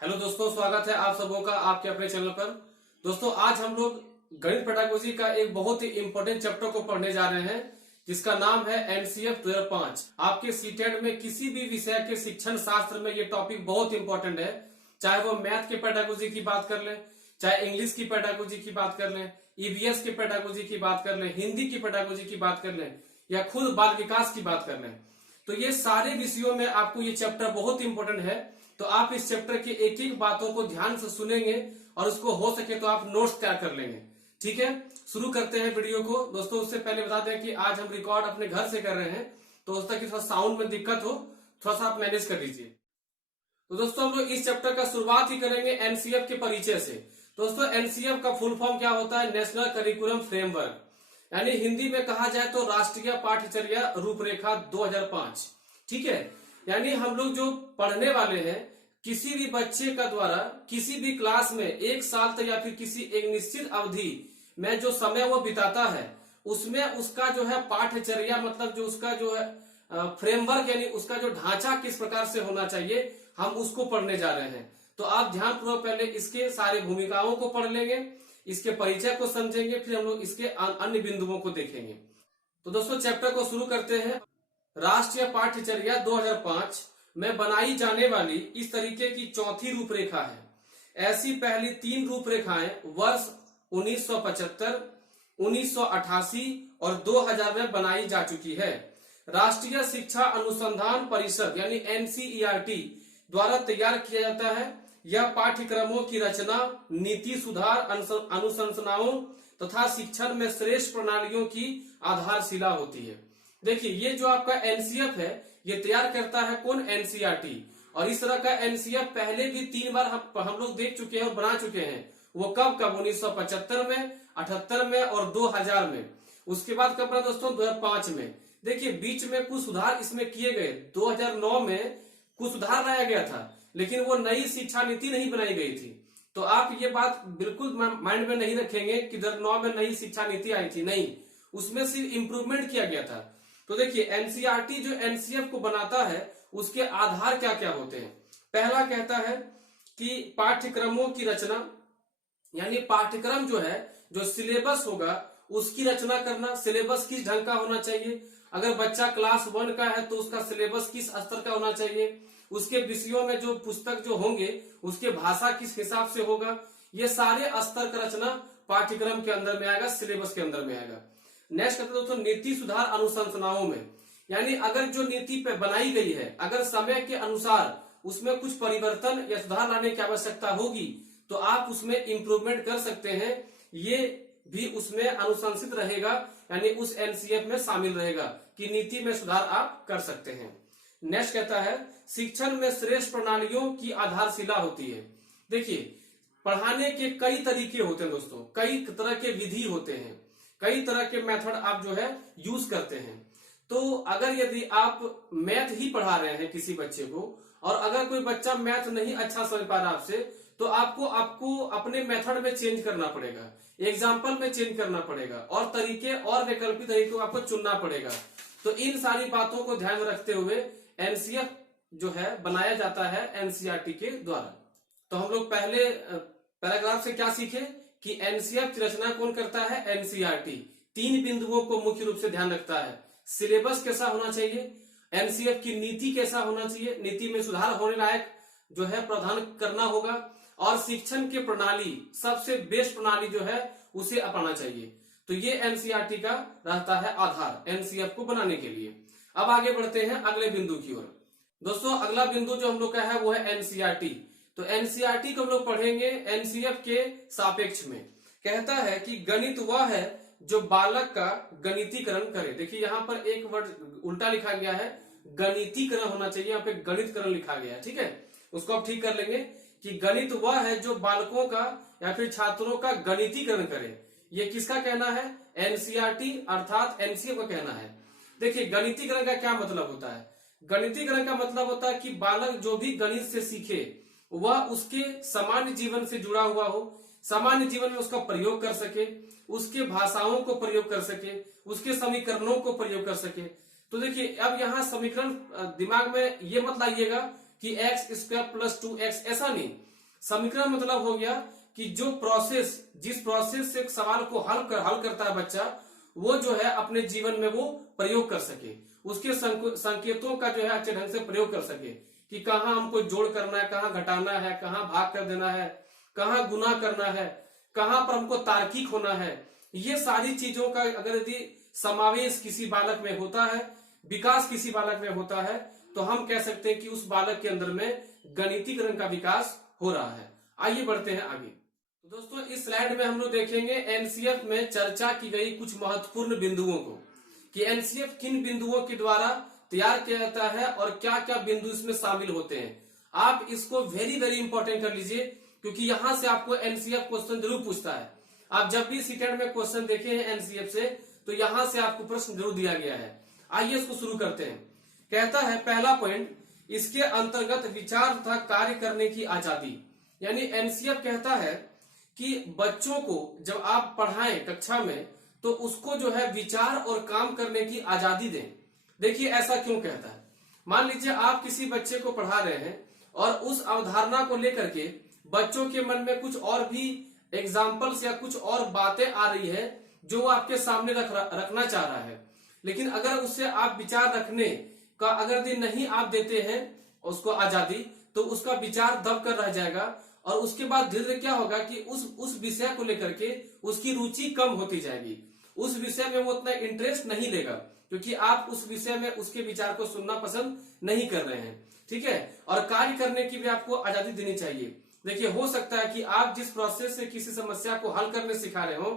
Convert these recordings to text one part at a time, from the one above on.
Hello दोस्तों, स्वागत है आप सबों का आपके अपने चैनल पर। दोस्तों, आज हम लोग गणित पेडागोजी का एक बहुत ही इंपॉर्टेंट चैप्टर को पढ़ने जा रहे हैं, जिसका नाम है एनसीएफ 2005। आपके सीटेट में किसी भी विषय के शिक्षण शास्त्र में ये टॉपिक बहुत इंपॉर्टेंट है। चाहे वो मैथ के पेडागोजी की बात कर लें, चाहे इंग्लिश की पेडागोजी की बात कर लें, ईवीएस के पेडागोजी की बात कर लें, हिंदी की पेडागोजी की बात कर लें, या खुद बाल विकास की बात कर लें, तो ये सारे विषयों में आपको ये चैप्टर बहुत इंपॉर्टेंट है। तो आप इस चैप्टर के एक एक बातों को ध्यान से सुनेंगे और उसको हो सके तो आप नोट्स तैयार कर लेंगे। ठीक है, शुरू करते हैं वीडियो को। दोस्तों, उससे पहले बता दें कि आज हम रिकॉर्ड अपने घर से कर रहे हैं, तो उस तक थोड़ा साउंड में दिक्कत हो, थोड़ा सा आप मैनेज कर लीजिए। तो दोस्तों, हम लोग इस चैप्टर का शुरुआत ही करेंगे एनसीएफ के परिचय से। दोस्तों, एनसीएफ का फुल फॉर्म क्या होता है? नेशनल करिकुलम फ्रेमवर्क, यानी हिंदी में कहा जाए तो राष्ट्रीय पाठ्यचर्या रूपरेखा 2005। ठीक है, यानी हम लोग जो पढ़ने वाले हैं, किसी भी बच्चे का द्वारा किसी भी क्लास में एक साल तक या फिर किसी एक निश्चित अवधि में जो समय वो बिताता है, उसमें उसका जो है पाठ्यचर्या, मतलब जो उसका जो है फ्रेमवर्क, यानी उसका जो ढांचा किस प्रकार से होना चाहिए, हम उसको पढ़ने जा रहे हैं। तो आप ध्यानपूर्वक पहले इसके सारे भूमिकाओं को पढ़ लेंगे, इसके परिचय को समझेंगे, फिर हम लोग इसके अन्य बिंदुओं को देखेंगे। तो दोस्तों, चैप्टर को शुरू करते हैं। राष्ट्रीय पाठ्यचर्या 2005 में बनाई जाने वाली इस तरीके की चौथी रूपरेखा है। ऐसी पहली तीन रूपरेखाएं वर्ष 1975, 1988 और 2000 में बनाई जा चुकी है। राष्ट्रीय शिक्षा अनुसंधान परिषद यानी एनसीईआरटी द्वारा तैयार किया जाता है। यह पाठ्यक्रमों की रचना, नीति सुधार, अनुशंसनाओं तथा शिक्षण में श्रेष्ठ प्रणालियों की आधारशिला होती है। देखिए, ये जो आपका एनसीएफ है, ये तैयार करता है कौन? एनसीईआरटी। और इस तरह का एनसीएफ पहले भी 3 बार हम लोग देख चुके हैं और बना चुके हैं। वो कब 1975 में, 78 में और 2000 में। उसके बाद कब बना दोस्तों? 2005 में। देखिए, बीच में कुछ सुधार इसमें किए गए। 2009 में कुछ सुधार लाया गया था, लेकिन वो नई शिक्षा नीति नहीं बनाई गई थी। तो आप ये बात बिल्कुल माइंड में नहीं रखेंगे कि 2009 में नई शिक्षा नीति आई थी, नहीं, उसमें सिर्फ इंप्रूवमेंट किया गया था। तो देखिए, एनसीईआरटी जो एनसीएफ को बनाता है, उसके आधार क्या क्या होते हैं? पहला कहता है कि पाठ्यक्रमों की रचना, यानी पाठ्यक्रम जो है, जो सिलेबस होगा उसकी रचना करना। सिलेबस किस ढंग का होना चाहिए? अगर बच्चा क्लास 1 का है तो उसका सिलेबस किस स्तर का होना चाहिए? उसके विषयों में जो पुस्तक जो होंगे, उसके भाषा किस हिसाब से होगा? ये सारे स्तर का रचना पाठ्यक्रम के अंदर में आएगा, सिलेबस के अंदर में आएगा। नेक्स्ट कहते हैं दोस्तों, नीति सुधार अनुशंसनाओं में, यानी अगर जो नीति पे बनाई गई है, अगर समय के अनुसार उसमें कुछ परिवर्तन या सुधार लाने की आवश्यकता होगी, तो आप उसमें इंप्रूवमेंट कर सकते हैं। ये भी उसमें अनुशंसित रहेगा, यानी उस एनसीएफ में शामिल रहेगा कि नीति में सुधार आप कर सकते हैं। नेक्स्ट कहता है, शिक्षण में श्रेष्ठ प्रणालियों की आधारशिला होती है। देखिए, पढ़ाने के कई तरीके होते हैं दोस्तों, कई तरह के विधि होते हैं, कई तरह के मेथड आप जो है यूज करते हैं। तो अगर यदि आप मैथ ही पढ़ा रहे हैं किसी बच्चे को, और अगर कोई बच्चा मैथ नहीं अच्छा समझ पा रहा आपसे, तो आपको अपने मेथड में चेंज करना पड़ेगा, एग्जाम्पल में चेंज करना पड़ेगा, और तरीके और वैकल्पिक तरीके को आपको चुनना पड़ेगा। तो इन सारी बातों को ध्यान में रखते हुए एनसीएफ जो है बनाया जाता है एनसीईआरटी के द्वारा। तो हम लोग पहले पैराग्राफ से क्या सीखे कि एनसीएफ की रचना कौन करता है? एनसीईआरटी। 3 बिंदुओं को मुख्य रूप से ध्यान रखता है। सिलेबस कैसा होना चाहिए, एनसीएफ की नीति कैसा होना चाहिए, नीति में सुधार होने लायक जो है प्रावधान करना होगा, और शिक्षण की प्रणाली, सबसे बेस्ट प्रणाली जो है उसे अपनाना चाहिए। तो ये एनसीईआरटी का रहता है आधार एनसीएफ को बनाने के लिए। अब आगे बढ़ते हैं अगले बिंदु की ओर। दोस्तों, अगला बिंदु जो हम लोग का है वो है एनसीईआरटी। तो एनसीईआरटी को हम लोग पढ़ेंगे एनसीएफ के सापेक्ष में। कहता है कि गणित वह है जो बालक का गणितीकरण करे। देखिए, यहाँ पर एक वर्ड उल्टा लिखा गया है, गणितीकरण होना चाहिए, यहाँ पे गणितकरण लिखा गया है। ठीक है, उसको आप ठीक कर लेंगे कि गणित वह है जो बालकों का या फिर छात्रों का गणितीकरण करे। ये किसका कहना है? एनसीईआरटी अर्थात एनसीएफ का कहना है। देखिए, गणितीकरण का क्या मतलब होता है? गणितीकरण का मतलब होता है कि बालक जो भी गणित से सीखे वह उसके सामान्य जीवन से जुड़ा हुआ हो, सामान्य जीवन में उसका प्रयोग कर सके, उसके भाषाओं को प्रयोग कर सके, उसके समीकरणों को प्रयोग कर सके। तो देखिए, अब यहाँ समीकरण दिमाग में ये मत लाइएगा कि एक्स स्क्वायर प्लस 2x, ऐसा नहीं। समीकरण मतलब हो गया कि जो प्रोसेस, जिस प्रोसेस से सवाल को हल करता है बच्चा, वो जो है अपने जीवन में वो प्रयोग कर सके, उसके संकेतों का जो है अच्छे ढंग से प्रयोग कर सके कि कहाँ हमको जोड़ करना है, कहाँ घटाना है, कहाँ भाग कर देना है, कहाँ गुना करना है, कहाँ पर हमको तार्किक होना है। ये सारी चीजों का अगर यदि समावेश किसी बालक में होता है, विकास किसी बालक में होता है, तो हम कह सकते हैं कि उस बालक के अंदर में गणितीकरण का विकास हो रहा है। आइए बढ़ते हैं आगे। तो दोस्तों इस स्लाइड में हम लोग देखेंगे एनसीएफ में चर्चा की गई कुछ महत्वपूर्ण बिंदुओं को, कि एनसीएफ किन बिंदुओं के द्वारा तैयार किया जाता है और क्या क्या बिंदु इसमें शामिल होते हैं। आप इसको वेरी वेरी इंपॉर्टेंट कर लीजिए, क्योंकि यहां से आपको एनसीएफ क्वेश्चन जरूर पूछता है। आप जब भी सीटेट में क्वेश्चन देखे हैं एनसीएफ से, तो यहां से आपको प्रश्न जरूर दिया गया है। आइए इसको शुरू करते हैं। कहता है पहला पॉइंट, इसके अंतर्गत विचार तथा कार्य करने की आजादी। यानी एनसीएफ कहता है कि बच्चों को जब आप पढ़ाएं कक्षा में, तो उसको जो है विचार और काम करने की आजादी दें। देखिए ऐसा क्यों कहता है। मान लीजिए आप किसी बच्चे को पढ़ा रहे हैं और उस अवधारणा को लेकर के बच्चों के मन में कुछ और भी एग्जाम्पल्स या कुछ और बातें आ रही है जो वो आपके सामने रखना चाह रहा है, लेकिन अगर उससे आप विचार रखने का अगर दिन नहीं आप देते हैं उसको आजादी, तो उसका विचार दब कर रह जाएगा और उसके बाद धीरे धीरे क्या होगा कि उस विषय को लेकर के उसकी रुचि कम होती जाएगी, उस विषय में वो उतना इंटरेस्ट नहीं लेगा, क्योंकि आप उस विषय में उसके विचार को सुनना पसंद नहीं कर रहे हैं। ठीक है, और कार्य करने की भी आपको आजादी देनी चाहिए। देखिए हो सकता है कि आप जिस प्रोसेस से किसी समस्या को हल करने सिखा रहे हो,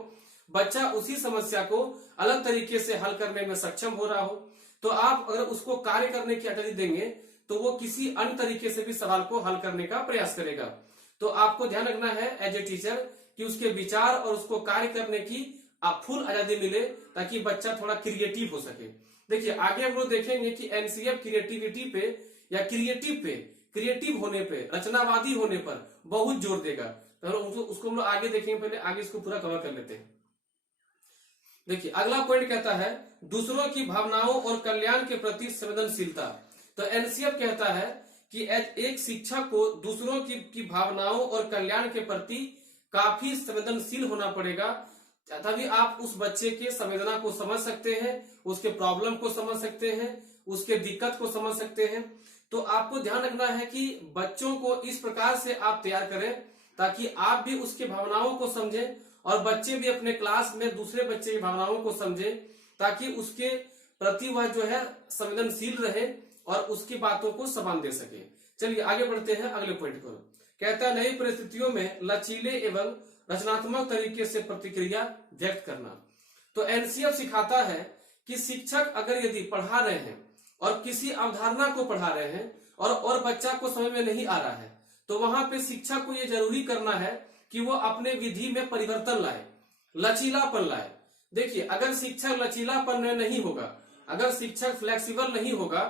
बच्चा उसी समस्या को अलग तरीके से हल करने में सक्षम हो रहा हो, तो आप अगर उसको कार्य करने की आजादी देंगे तो वो किसी अन्य तरीके से भी सवाल को हल करने का प्रयास करेगा। तो आपको ध्यान रखना है एज ए टीचर कि उसके विचार और उसको कार्य करने की फुल आजादी मिले, ताकि बच्चा थोड़ा क्रिएटिव हो सके। देखिए आगे हम लोग देखेंगे कि एनसीएफ क्रिएटिविटी पे या क्रिएटिव होने पे, रचनावादी होने पर बहुत जोर देगा। तो उसको हम लोग आगे देखेंगे, पहले आगे इसको पूरा कवर कर लेते हैं। देखिए अगला पॉइंट कहता है दूसरों की भावनाओं और कल्याण के प्रति संवेदनशीलता। तो एनसीएफ कहता है कि एक शिक्षक को दूसरों की भावनाओं और कल्याण के प्रति काफी संवेदनशील होना पड़ेगा, तभी आप उस बच्चे के संवेदना को समझ सकते हैं, उसके प्रॉब्लम को समझ सकते हैं, उसके दिक्कत को समझ सकते हैं। तो आपको ध्यान रखना है कि बच्चों को इस प्रकार से आप तैयार करें ताकि आप भी उसके भावनाओं को समझें और बच्चे भी अपने क्लास में दूसरे बच्चे की भावनाओं को समझें, ताकि उसके प्रति वह जो है संवेदनशील रहे और उसकी बातों को सम्मान दे सके। चलिए आगे बढ़ते हैं अगले पॉइंट को। कहता है नई परिस्थितियों में लचीले एवं रचनात्मक तरीके से प्रतिक्रिया व्यक्त करना। तो एनसीएफ सिखाता है कि शिक्षक अगर यदि पढ़ा रहे हैं और किसी अवधारणा को पढ़ा रहे हैं और बच्चा को समझ में नहीं आ रहा है, तो वहां पे शिक्षक को यह जरूरी करना है कि वो अपने विधि में परिवर्तन लाए, लचीलापन लाए। देखिए अगर शिक्षक लचीलापन में नहीं होगा, अगर शिक्षक फ्लेक्सिबल नहीं होगा,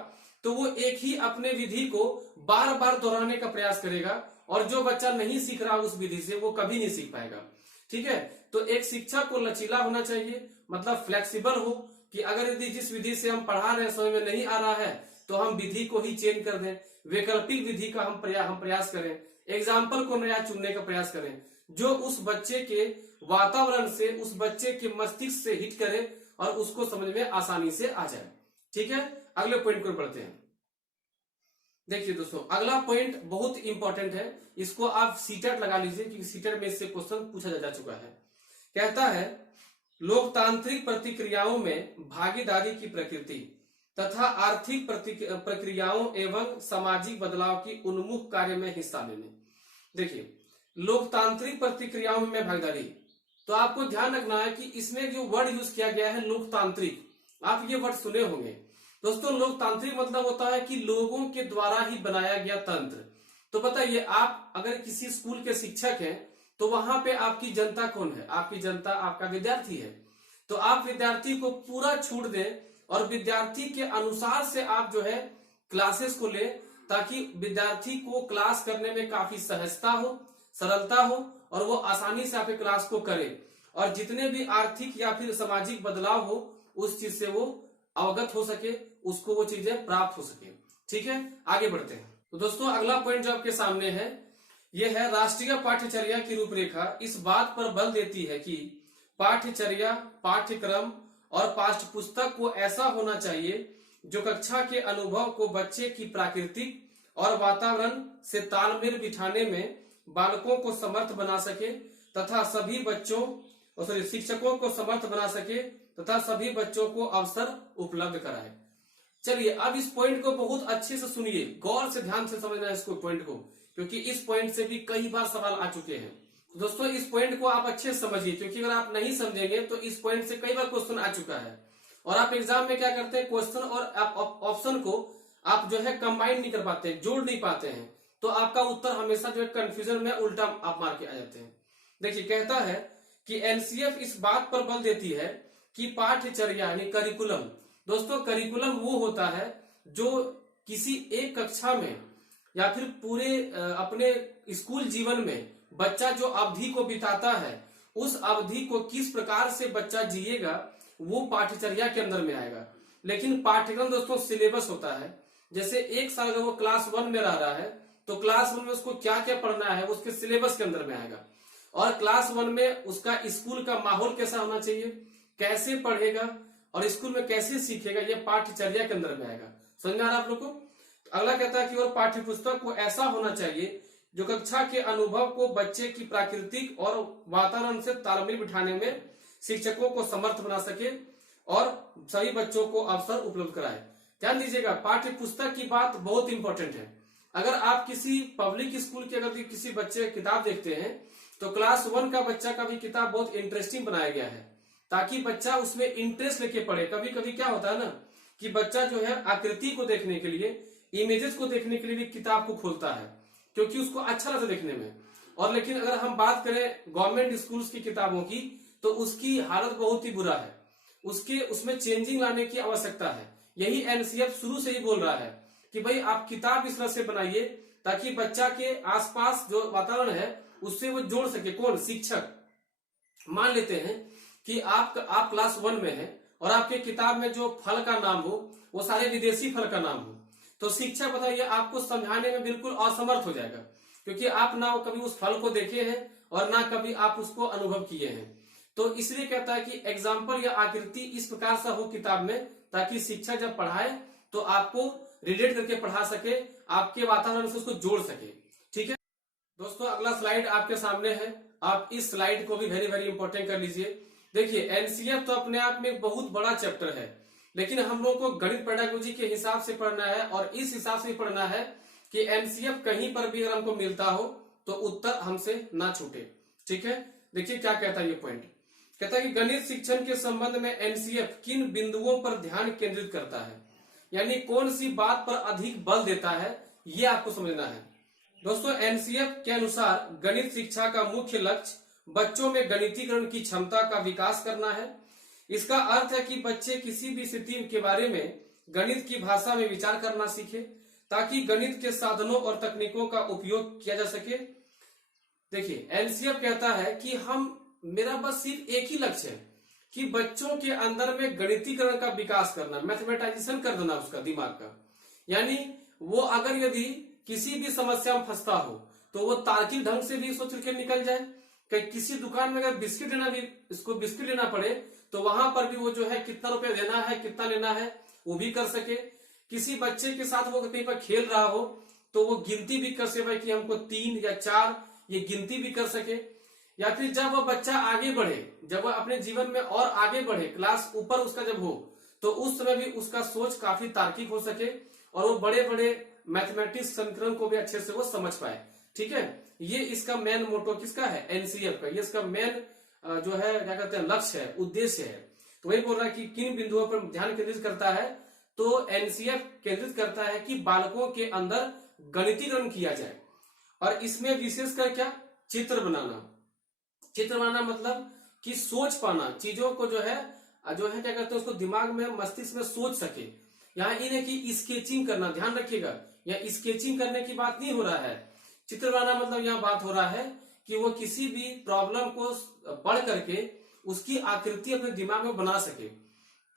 तो वो एक ही अपने विधि को बार बार दोहराने का प्रयास करेगा और जो बच्चा नहीं सीख रहा उस विधि से वो कभी नहीं सीख पाएगा। ठीक है, तो एक शिक्षक को लचीला होना चाहिए, मतलब फ्लेक्सिबल हो कि अगर यदि जिस विधि से हम पढ़ा रहे हैं समझ में नहीं आ रहा है तो हम विधि को ही चेंज कर दें, वैकल्पिक विधि का हम प्रयास करें, एग्जाम्पल को नया चुनने का प्रयास करें जो उस बच्चे के वातावरण से, उस बच्चे के मस्तिष्क से हिट करे और उसको समझ में आसानी से आ जाए। ठीक है, अगले पॉइंट को पढ़ते हैं। देखिए दोस्तों अगला पॉइंट बहुत इंपॉर्टेंट है, इसको आप सीटेट लगा लीजिए क्योंकि सीटेट में इससे क्वेश्चन पूछा जा चुका है। कहता है लोकतांत्रिक प्रतिक्रियाओं में भागीदारी की प्रकृति तथा आर्थिक प्रक्रियाओं एवं सामाजिक बदलाव की उन्मुख कार्य में हिस्सा लेने। देखिए लोकतांत्रिक प्रतिक्रियाओं में भागीदारी, तो आपको ध्यान रखना है कि इसमें जो वर्ड यूज किया गया है लोकतांत्रिक, आप ये वर्ड सुने होंगे दोस्तों। लोकतांत्रिक मतलब होता है कि लोगों के द्वारा ही बनाया गया तंत्र। तो बताइए आप अगर किसी स्कूल के शिक्षक हैं तो वहां पे आपकी जनता कौन है? आपकी जनता आपका विद्यार्थी है। तो आप विद्यार्थी को पूरा छूट दें और विद्यार्थी के अनुसार से आप जो है क्लासेस को ले, ताकि विद्यार्थी को क्लास करने में काफी सहजता हो, सरलता हो और वो आसानी से आपके क्लास को करे और जितने भी आर्थिक या फिर सामाजिक बदलाव हो उस चीज से वो अवगत हो सके, उसको वो चीजें प्राप्त हो सके। ठीक है, आगे बढ़ते हैं। तो दोस्तों अगला पॉइंट जो आपके सामने है यह है राष्ट्रीय पाठ्यचर्या की रूपरेखा इस बात पर बल देती है कि पाठ्यचर्या, पाठ्यक्रम और पाठ्य पुस्तक को ऐसा होना चाहिए जो कक्षा के अनुभव को बच्चे की प्राकृतिक और वातावरण से तालमेल बिठाने में बालकों को समर्थ बना सके तथा सभी बच्चों शिक्षकों को समर्थ बना सके तथा सभी बच्चों को अवसर उपलब्ध कराए। चलिए अब इस पॉइंट को बहुत अच्छे से सुनिए, गौर से ध्यान से समझना है इसको पॉइंट को, क्योंकि इस पॉइंट से भी कई बार सवाल आ चुके हैं। तो दोस्तों इस पॉइंट को आप अच्छे से समझिए, क्योंकि अगर आप नहीं समझेंगे तो इस पॉइंट से कई बार क्वेश्चन आ चुका है और आप एग्जाम में क्या करते हैं, क्वेश्चन और ऑप्शन को आप जो है कंबाइन नहीं कर पाते, जोड़ नहीं पाते हैं, तो आपका उत्तर हमेशा जो है कंफ्यूजन में उल्टा आप मार के आ जाते हैं। देखिए कहता है कि एनसीएफ इस बात पर बल देती है कि पाठ्यचर्या यानी करिकुलम, दोस्तों करिकुलम वो होता है जो किसी एक कक्षा में या फिर पूरे अपने स्कूल जीवन में बच्चा जो अवधि को बिताता है उस अवधि को किस प्रकार से बच्चा जिएगा वो पाठ्यचर्या के अंदर में आएगा। लेकिन पाठ्यक्रम दोस्तों सिलेबस होता है, जैसे एक साल अगर वो क्लास 1 में रह रहा है तो क्लास 1 में उसको क्या क्या पढ़ना है वो उसके सिलेबस के अंदर में आएगा, और क्लास 1 में उसका स्कूल का माहौल कैसा होना चाहिए, कैसे पढ़ेगा और स्कूल में कैसे सीखेगा, ये पाठ्यचर्या के अंदर में आएगा। समझ में आ रहा है आप लोग को। अगला कहता है कि और पाठ्य पुस्तक को ऐसा होना चाहिए जो कक्षा के अनुभव को बच्चे की प्राकृतिक और वातावरण से तालमेल बिठाने में शिक्षकों को समर्थ बना सके और सभी बच्चों को अवसर उपलब्ध कराए। ध्यान दीजिएगा, पाठ्य पुस्तक की बात बहुत इंपॉर्टेंट है। अगर आप किसी पब्लिक स्कूल के अगर किसी बच्चे की किताब देखते हैं तो क्लास 1 का बच्चा का भी किताब बहुत इंटरेस्टिंग बनाया गया है ताकि बच्चा उसमें इंटरेस्ट लेके पढ़े। कभी कभी क्या होता है ना कि बच्चा जो है आकृति को देखने के लिए, इमेजेस को देखने के लिए भी किताब को खोलता है क्योंकि उसको अच्छा लगता है देखने में। और लेकिन अगर हम बात करें गवर्नमेंट स्कूल्स की किताबों की तो उसकी हालत बहुत ही बुरा है, उसमें चेंजिंग लाने की आवश्यकता है। यही एनसीएफ शुरू से ही बोल रहा है कि भाई आप किताब इस तरह से बनाइए ताकि बच्चा के आसपास जो वातावरण है उससे वो जोड़ सके। कौन? शिक्षक। मान लेते हैं कि आप क्लास 1 में हैं और आपके किताब में जो फल का नाम हो वो सारे विदेशी फल का नाम हो, तो शिक्षक बताइए आपको समझाने में बिल्कुल असमर्थ हो जाएगा, क्योंकि आप ना कभी उस फल को देखे हैं और ना कभी आप उसको अनुभव किए हैं। तो इसलिए कहता है कि एग्जाम्पल या आकृति इस प्रकार से हो किताब में ताकि शिक्षक जब पढ़ाए तो आपको रिलेट करके पढ़ा सके, आपके वातावरण से उसको जोड़ सके। ठीक है दोस्तों, अगला स्लाइड आपके सामने है, आप इस स्लाइड को भी वेरी वेरी इंपॉर्टेंट कर लीजिए। देखिए एनसीएफ तो अपने आप में एक बहुत बड़ा चैप्टर है, लेकिन हम लोग को गणित पेडागोजी के हिसाब से पढ़ना है और इस हिसाब से पढ़ना है कि एनसीएफ कहीं पर भी अगर हमको मिलता हो तो उत्तर हमसे ना छूटे। ठीक है, देखिए क्या कहता है ये पॉइंट। कहता है कि गणित शिक्षण के संबंध में एनसीएफ किन बिंदुओं पर ध्यान केंद्रित करता है, यानी कौन सी बात पर अधिक बल देता है, ये आपको समझना है। दोस्तों एनसीएफ के अनुसार गणित शिक्षा का मुख्य लक्ष्य बच्चों में गणितीकरण की क्षमता का विकास करना है। इसका अर्थ है कि बच्चे किसी भी स्थिति के बारे में गणित की भाषा में विचार करना सीखे ताकि गणित के साधनों और तकनीकों का उपयोग किया जा सके। देखिए एनसीएफ कहता है कि मेरा बस सिर्फ एक ही लक्ष्य है कि बच्चों के अंदर में गणितीकरण का विकास करना, मैथमेटाइजेशन कर देना उसका दिमाग का। यानी वो अगर यदि किसी भी समस्या में फंसता हो तो वो तार्किक ढंग से भी सोच के निकल जाए। किसी दुकान में अगर बिस्किट लेना पड़े तो वहां पर भी वो जो है कितना रुपया देना है, कितना लेना है वो भी कर सके। किसी बच्चे के साथ वो कहीं पर खेल रहा हो तो वो गिनती भी कर सके कि हमको 3 या 4 ये गिनती भी कर सके। या फिर जब वो बच्चा आगे बढ़े, जब वो अपने जीवन में और आगे बढ़े, क्लास ऊपर उसका जब हो तो उस समय भी उसका सोच काफी तार्किक हो सके और वो बड़े बड़े मैथमेटिक्स समीकरण को भी अच्छे से वो समझ पाए। ठीक है, ये इसका मेन मोटो किसका है? एनसीएफ का। ये इसका मेन जो है क्या कहते हैं लक्ष्य है, उद्देश्य है। तो वही बोल रहा है कि किन बिंदुओं पर ध्यान केंद्रित करता है, तो एनसीएफ केंद्रित करता है कि बालकों के अंदर गणितीकरण किया जाए और इसमें विशेषकर क्या, चित्र बनाना मतलब कि सोच पाना, चीजों को जो है क्या कहते हैं उसको दिमाग में मस्तिष्क में सोच सके। यहाँ इन है कि स्केचिंग करना, ध्यान रखिएगा यहाँ स्केचिंग करने की बात नहीं हो रहा है। चित्र बनाना मतलब यहाँ बात हो रहा है कि वो किसी भी प्रॉब्लम को पढ़ करके उसकी आकृति अपने दिमाग में बना सके।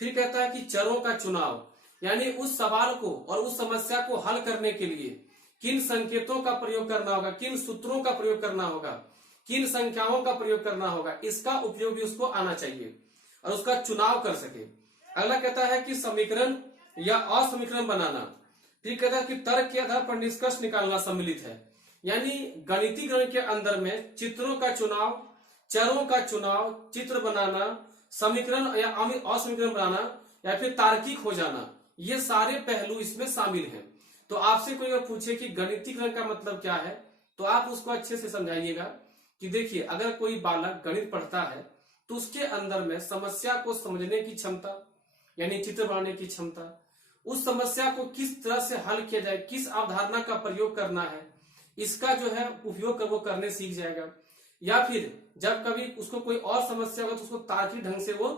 फिर कहता है कि चरों का चुनाव, यानी उस सवाल को और उस समस्या को हल करने के लिए किन संकेतों का प्रयोग करना होगा, किन सूत्रों का प्रयोग करना होगा, किन संख्याओं का प्रयोग करना होगा, इसका उपयोग भी उसको आना चाहिए और उसका चुनाव कर सके। अगला कहता है कि समीकरण या असमीकरण बनाना। फिर कहता है कि तर्क के आधार पर निष्कर्ष निकालना सम्मिलित है। यानी गणितीय गणन के अंदर में चित्रों का चुनाव, चरों का चुनाव, चित्र बनाना, समीकरण या असमीकरण बनाना या फिर तार्किक हो जाना, ये सारे पहलू इसमें शामिल हैं। तो आपसे कोई अगर पूछे कि गणितीय गणन का मतलब क्या है, तो आप उसको अच्छे से समझाइएगा कि देखिए, अगर कोई बालक गणित पढ़ता है तो उसके अंदर में समस्या को समझने की क्षमता, यानी चित्र बनाने की क्षमता, उस समस्या को किस तरह से हल किया जाए, किस अवधारणा का प्रयोग करना है, इसका जो है उपयोग वो करने सीख जाएगा। या फिर जब कभी उसको कोई और समस्या होगा तो उसको तार्किक ढंग से वो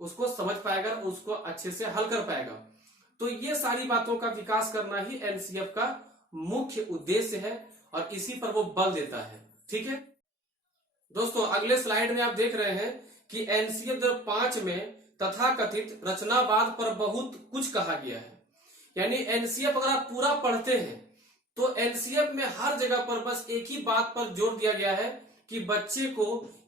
उसको समझ पाएगा, उसको अच्छे से हल कर पाएगा। तो ये सारी बातों का विकास करना ही एनसीएफ का मुख्य उद्देश्य है और इसी पर वो बल देता है। ठीक है दोस्तों, अगले स्लाइड में आप देख रहे हैं कि एनसीएफ 5 में तथाकथित रचनावाद पर बहुत कुछ कहा गया है। यानी एनसीएफ अगर आप पूरा पढ़ते हैं तो एनसीएफ में हर जगह पर बस एक ही बात पर जोर दिया गया है कि बच्चे को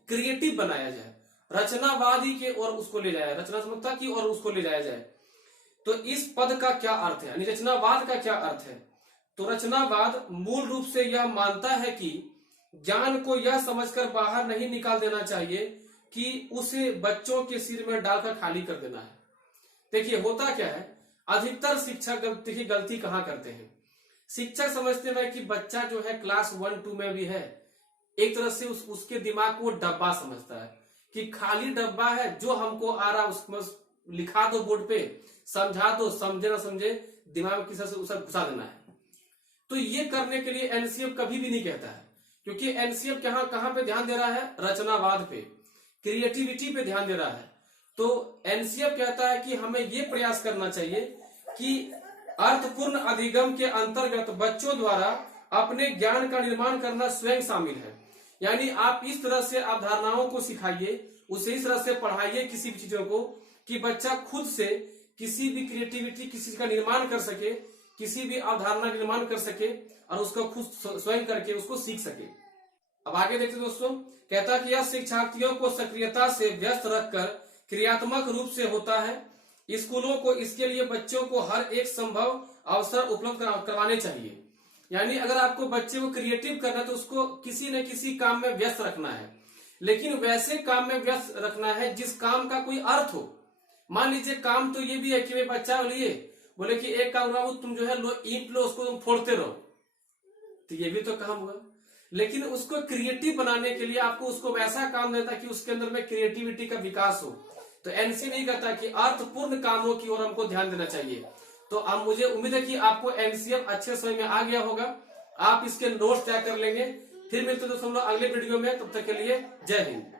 क्रिएटिव बनाया जाए, रचनावादी के ओर उसको ले जाया, रचनात्मकता की ओर उसको ले जाया जाए। तो इस पद का क्या अर्थ है, यानी रचनावाद का क्या अर्थ है? तो रचनावाद मूल रूप से यह मानता है कि ज्ञान को यह समझकर बाहर नहीं निकाल देना चाहिए कि उसे बच्चों के सिर में डालकर खाली कर देना है। देखिए होता क्या है, अधिकतर शिक्षक गलती कहाँ करते हैं? शिक्षक समझते हैं कि बच्चा जो है क्लास 1-2 में भी है, एक तरह से उसके दिमाग को डब्बा समझता है कि खाली डब्बा है, जो हमको आ रहा उसमें लिखा दो बोर्ड पे, समझा दो, समझे ना समझे दिमाग में किसी से उसे घुसा देना है। तो ये करने के लिए एनसीएफ कभी भी नहीं कहता है, क्योंकि एनसीएफ कहां पे ध्यान दे रहा है? रचनावाद पे, क्रिएटिविटी पे ध्यान दे रहा है। तो एनसीएफ कहता है कि हमें ये प्रयास करना चाहिए कि अर्थपूर्ण अधिगम के अंतर्गत बच्चों द्वारा अपने ज्ञान का निर्माण करना स्वयं शामिल है। यानी आप इस तरह से अवधारणाओं को सिखाइए, उसे इस तरह से पढ़ाइए किसी भी चीजों को कि बच्चा खुद से किसी भी क्रिएटिविटी, किसी का निर्माण कर सके, किसी भी अवधारणा निर्माण कर सके और उसको खुद स्वयं करके उसको सीख सके। अब आगे देखते दोस्तों, कहता कि यह शिक्षार्थियों को सक्रियता से व्यस्त रखकर क्रियात्मक रूप से होता है। स्कूलों को इसके लिए बच्चों को हर एक संभव अवसर उपलब्ध करवाने चाहिए। यानी अगर आपको बच्चे को क्रिएटिव करना है तो उसको किसी न किसी काम में व्यस्त रखना है, लेकिन वैसे काम में व्यस्त रखना है जिस काम का कोई अर्थ हो। मान लीजिए काम तो ये भी है कि बच्चा बोले कि एक काम करो, तुम जो है ईंट लो, उसको तुम फोड़ते रहो, तो ये भी तो काम हुआ। लेकिन उसको क्रिएटिव बनाने के लिए आपको उसको वैसा काम देता कि उसके अंदर में क्रिएटिविटी का विकास हो। तो एनसी नहीं कहता कि अर्थपूर्ण कामों की ओर हमको ध्यान देना चाहिए। तो अब मुझे उम्मीद है कि आपको एनसीएफ अच्छे समझ में आ गया होगा, आप इसके नोट्स तैयार कर लेंगे। फिर मिलते दोस्तों अगले वीडियो में, तब तक के लिए जय हिंद।